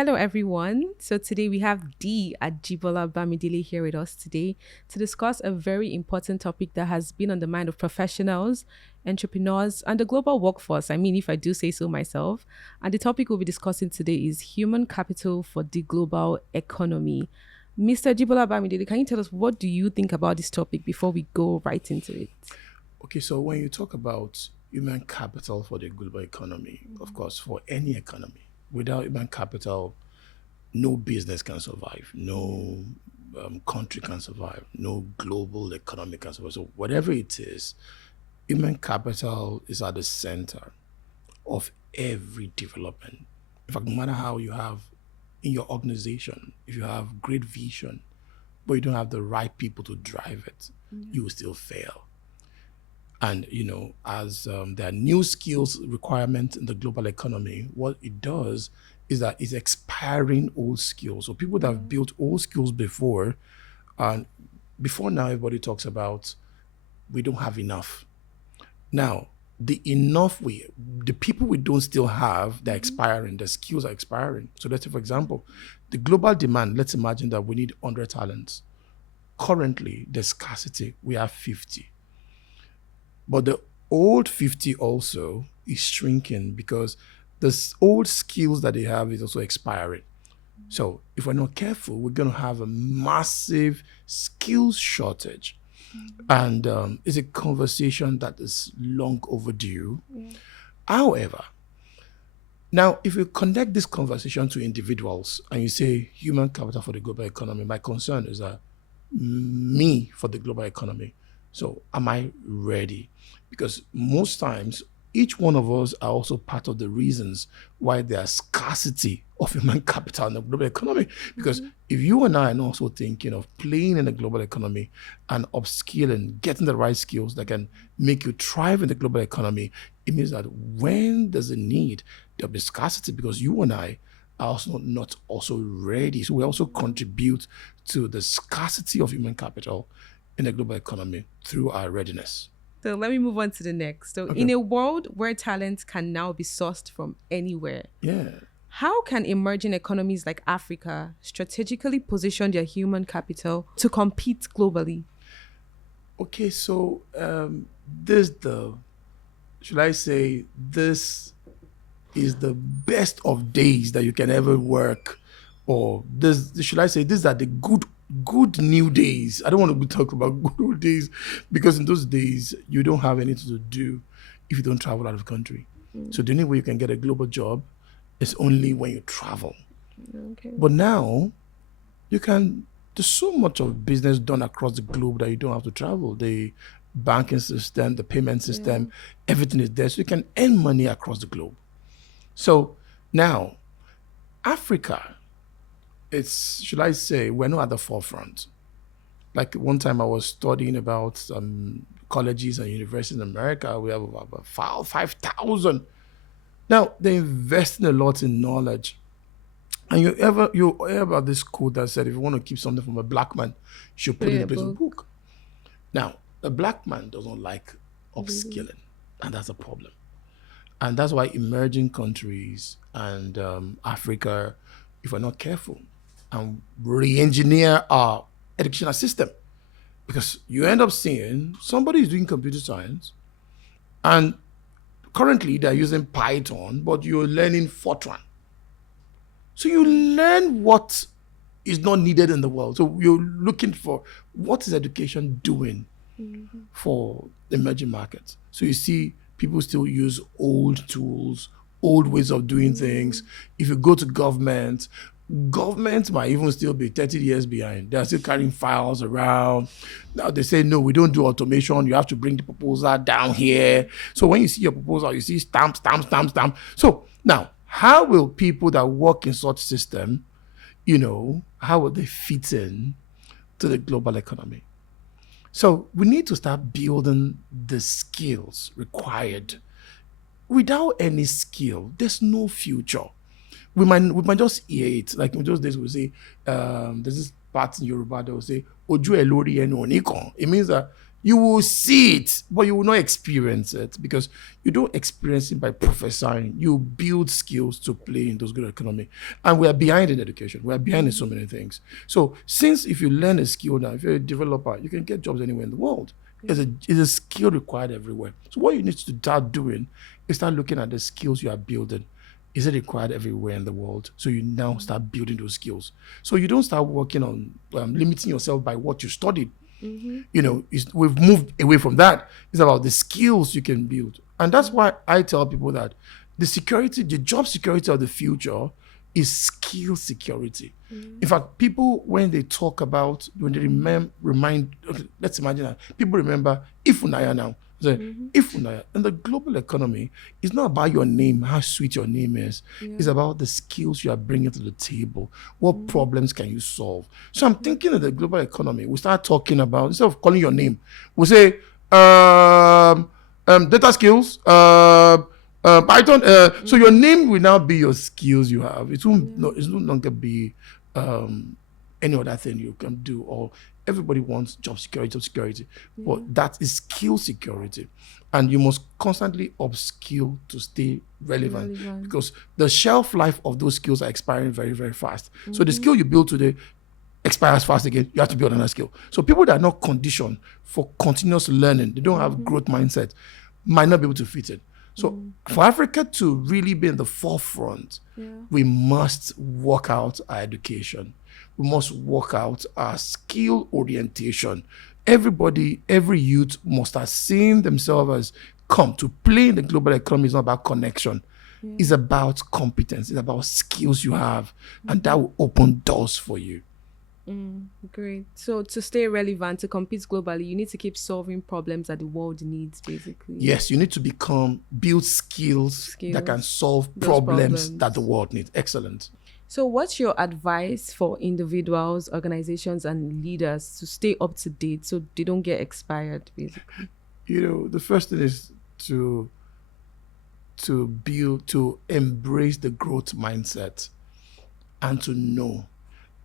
Hello, everyone. So today we have the Ajibola Bamidele here with us today to discuss a very important topic that has been on the mind of professionals, entrepreneurs, and the global workforce. I mean, if I do say so myself. And the topic we'll be discussing today is human capital for the global economy. Mr. Ajibola Bamidele, can you tell us what do you think about this topic before we go right into it? Okay, so when you talk about human capital for the global economy, of course, for any economy, without human capital, no business can survive, no country can survive, no global economy can survive. So, whatever it is, human capital is at the center of every development. In fact, no matter how you have in your organization, if you have great vision, but you don't have the right people to drive it, you will still fail. And as there are new skills requirements in the global economy, what it does is that it's expiring old skills. So people that have built old skills before, and before now everybody talks about we don't have enough. Now, the people we don't still have, they're expiring, the skills are expiring. So let's say, for example, the global demand, let's imagine that we need 100 talents. Currently, the scarcity, we have 50. But the old 50 also is shrinking because the old skills that they have is also expiring. So if we're not careful, we're going to have a massive skills shortage. And it's a conversation that is long overdue. However, now, if you connect this conversation to individuals and you say human capital for the global economy, my concern is that me for the global economy. So am I ready? Because most times, each one of us are also part of the reasons why there's scarcity of human capital in the global economy. Because if you and I are also thinking of playing in the global economy and upskilling, getting the right skills that can make you thrive in the global economy, it means that when there's a need, there'll be scarcity because you and I are also not also ready. So we also contribute to the scarcity of human capital in the global economy through our readiness. So let me move on to the next. So Okay. in a world where talent can now be sourced from anywhere, Yeah. how can emerging economies like Africa strategically position their human capital to compete globally? Okay, so should I say, this is the best of days that you can ever work, or should I say, these are the good new days. I don't want to be talking about good old days because in those days you don't have anything to do if you don't travel out of the country. So the only way you can get a global job is only when you travel. Okay. But now there's so much of business done across the globe that you don't have to travel. The banking system, the payment system, everything is there. So you can earn money across the globe. So now, Africa, should I say, we're not at the forefront. Like one time I was studying about colleges and universities in America. We have about 5,000. Now, they're investing a lot in knowledge. And you hear about this quote that said, if you want to keep something from a black man, you should put it in a place of book. Now, a black man doesn't like upskilling, and that's a problem. And that's why emerging countries and Africa, if we're not careful, and re-engineer our educational system, because you end up seeing somebody is doing computer science, and currently they're using Python, but you're learning Fortran. So you learn what is not needed in the world. So you're looking for what is education doing for emerging markets. So you see people still use old tools, old ways of doing things. If you go to government might even still be 30 years behind. They're still carrying files around. Now they say, no, we don't do automation. You have to bring the proposal down here. So when you see your proposal, you see stamp, stamp, stamp, stamp. So now, how will people that work in such system, how will they fit in to the global economy? So we need to start building the skills required. Without any skill, there's no future. We might just hear it. Like in those days, we say, there's this part in Yoruba that will say, Oju elori enu onikan. It means that You will see it, but you will not experience it because you don't experience it by prophesying. You build skills to play in those good economy. And we are behind in education. We are behind in so many things. So since if you learn a skill now, if you're a developer, you can get jobs anywhere in the world. It's a skill required everywhere. So what you need to start doing is start looking at the skills you are building. Is it required everywhere in the world? So you now start building those skills. So you don't start working on limiting yourself by what you studied. We've moved away from that. It's about the skills you can build. And that's why I tell people that the job security of the future is skill security. In fact, people, when they talk about, when they okay, let's imagine that people remember Ifunaya now. Ifunaya. In the global economy, it's not about your name, how sweet your name is. It's about the skills you are bringing to the table. What problems can you solve? So I'm thinking of the global economy. We start talking about, instead of calling your name, we say, data skills, Python. So your name will now be your skills you have. It's no longer be any other thing you can do. Or everybody wants job security, but that is skill security, and you must constantly upskill to stay relevant because the shelf life of those skills are expiring very, very fast. So the skill you build today expires fast again. You have to build another skill. So people that are not conditioned for continuous learning, they don't have growth mindset, might not be able to fit it. So for Africa to really be in the forefront, we must work out our education. We must work out our skill orientation. Everybody, every youth must start seeing themselves as come to play in the global economy. Is not about connection. It's about competence. It's about skills you have. And that will open doors for you. Great. So to stay relevant, to compete globally, you need to keep solving problems that the world needs, basically. Yes, you need to build skills that can solve problems that the world needs. Excellent. So what's your advice for individuals, organizations, and leaders to stay up to date so they don't get expired, basically? The first thing is to embrace the growth mindset and to know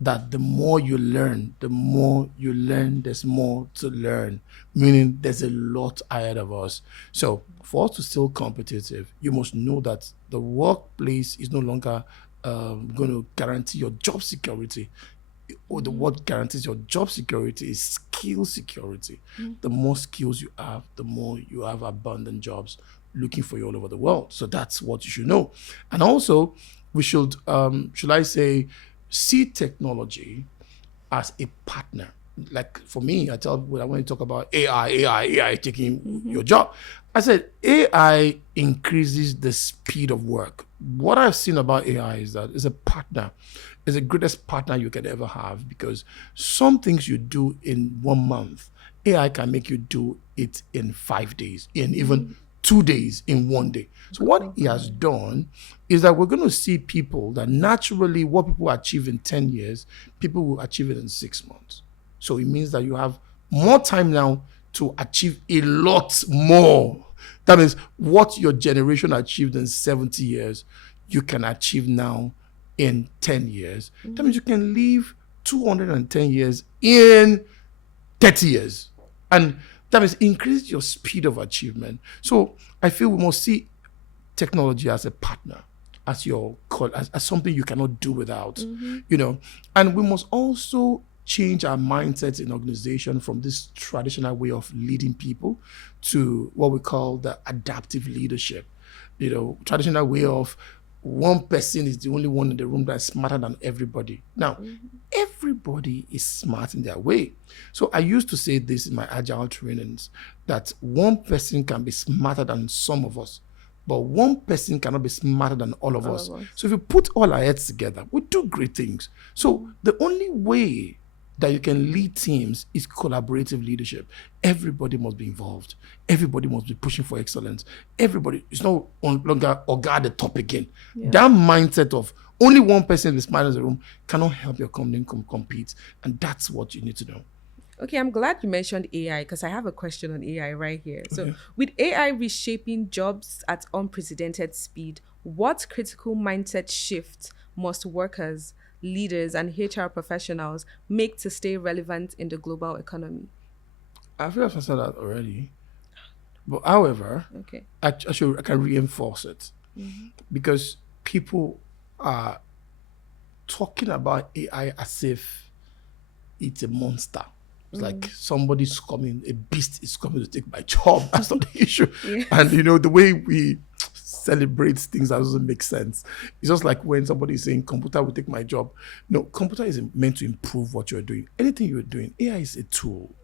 that the more you learn, there's more to learn, meaning there's a lot ahead of us. So for us to still competitive, you must know that the workplace is no longer going to guarantee your job security. Or what guarantees your job security is skill security. The more skills you have, the more you have abundant jobs looking for you all over the world. So that's what you should know. And also, we should I say, see technology as a partner. Like for me, I tell people that when you talk about AI taking your job, I said AI increases the speed of work. What I've seen about AI is that it's a partner. It's the greatest partner you can ever have because some things you do in 1 month, AI can make you do it in 5 days, in even 2 days, in 1 day. So what he has done is that we're going to see people that naturally what people achieve in 10 years, people will achieve it in 6 months. So it means that you have more time now to achieve a lot more. That means what your generation achieved in 70 years, you can achieve now in 10 years. That means you can live 210 years in 30 years. And that means increase your speed of achievement. So I feel we must see technology as a partner, as something you cannot do without, And we must also change our mindsets in organization from this traditional way of leading people to what we call the adaptive leadership. Traditional way of one person is the only one in the room that's smarter than everybody. Now, everybody is smart in their way. So I used to say this in my agile trainings, that one person can be smarter than some of us, but one person cannot be smarter than all of us. So if you put all our heads together, we do great things. So the only way that you can lead teams is collaborative leadership. Everybody must be involved. Everybody must be pushing for excellence. Everybody, it's no longer Oga at the top again. That mindset of only one person is smart in the room cannot help your company compete. And that's what you need to know. Okay, I'm glad you mentioned AI because I have a question on AI right here. So with AI reshaping jobs at unprecedented speed, what critical mindset shift must workers, leaders, and HR professionals make to stay relevant in the global economy? I feel I've answered that already. But however, Okay. I can reinforce it because people are talking about AI as if it's a monster. It's like somebody's coming, a beast is coming to take my job. That's not the issue. Yeah. And the way we celebrate things that doesn't make sense. It's just like when somebody is saying computer will take my job. No, computer is meant to improve what you're doing. Anything you're doing, AI is a tool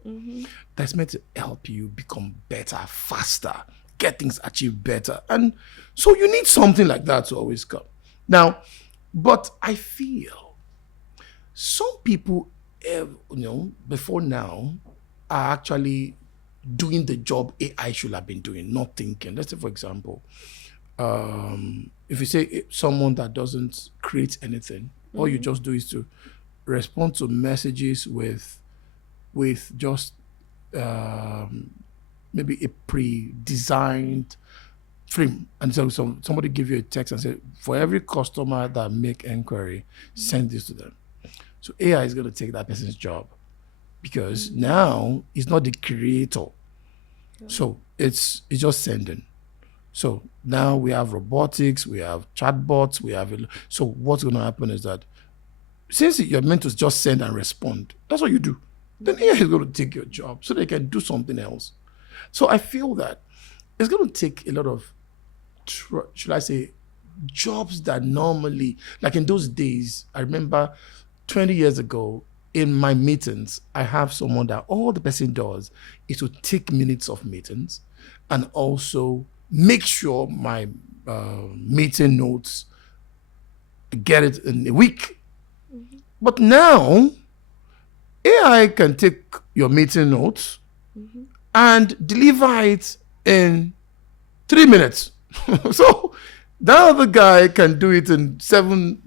that's meant to help you become better, faster, get things achieved better. And so you need something like that to always come. Now, but I feel some people, before now, are actually doing the job AI should have been doing, not thinking. Let's say, for example, if you say someone that doesn't create anything, all you just do is to respond to messages with just maybe a pre-designed frame, and so somebody give you a text and say, for every customer that make inquiry, send this to them. So AI is going to take that person's job because now it's not the creator. So it's just sending. So now we have robotics, we have chatbots, so what's going to happen is that since you're meant to just send and respond, that's what you do. Then AI is going to take your job so they can do something else. So I feel that it's going to take a lot of, should I say, jobs that normally, like in those days, I remember 20 years ago, in my meetings, I have someone that all the person does is to take minutes of meetings and also make sure my meeting notes get it in a week. But now, AI can take your meeting notes and deliver it in 3 minutes. So that other guy can do it in 7,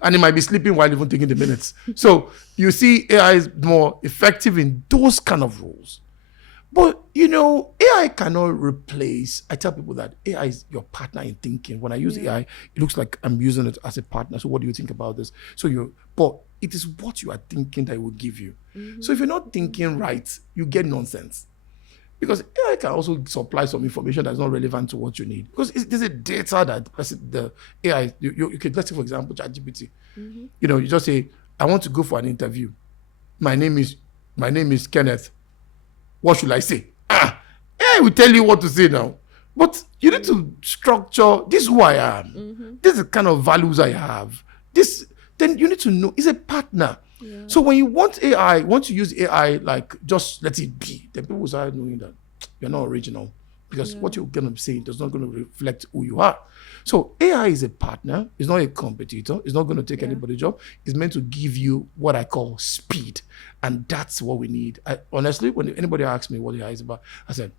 and he might be sleeping while even taking the minutes. So you see AI is more effective in those kind of roles. But AI cannot replace. I tell people that AI is your partner in thinking. When I use AI, it looks like I'm using it as a partner. So what do you think about this? But it is what you are thinking that it will give you. So if you're not thinking right, you get nonsense. Because AI can also supply some information that's not relevant to what you need. Because there's a data that the AI, you can, let's say, for example, ChatGPT. You just say, I want to go for an interview. My name is Kenneth. What should I say? AI will tell you what to say now. But you need to structure, this is who I am. This is the kind of values I have. Then you need to know, it's a partner. Yeah. So when you want to use AI, like just let it be, then people start knowing that you're not original because what you're going to say is not going to reflect who you are. So AI is a partner. It's not a competitor. It's not going to take anybody's job. It's meant to give you what I call speed. And that's what we need. Honestly, when anybody asks me what AI is about, I said,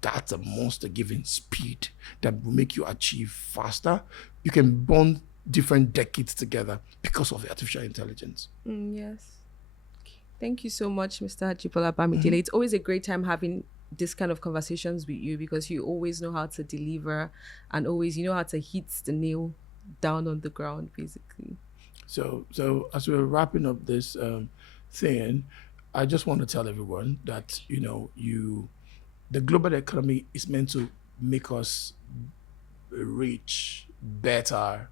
that's a monster giving speed that will make you achieve faster. You can bond different decades together because of the artificial intelligence. Yes. Thank you so much, Mr. Ajibola Bamidele. It's always a great time having this kind of conversations with you because you always know how to deliver and always how to hit the nail down on the ground, basically. So as we're wrapping up this thing, I just want to tell everyone that the global economy is meant to make us rich, better.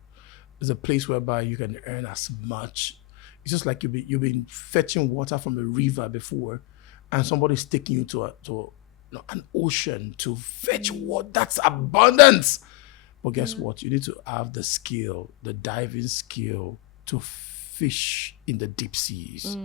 It's a place whereby you can earn as much. It's just like you've been fetching water from a river before, and somebody's taking you to an ocean to fetch water. That's abundance. But guess what? You need to have the skill, the diving skill to fish in the deep seas.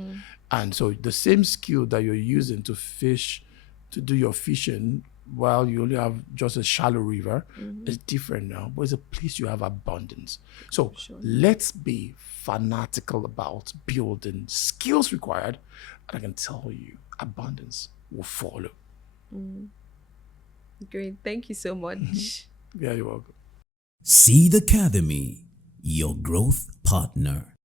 And so the same skill that you're using to fish, to do your fishing while you only have just a shallow river, is different now, but it's a place you have abundance. So let's be fanatical about building skills required, and I can tell you abundance will follow. Great. Thank you so much. Yeah, you're welcome. Seed Academy, your growth partner.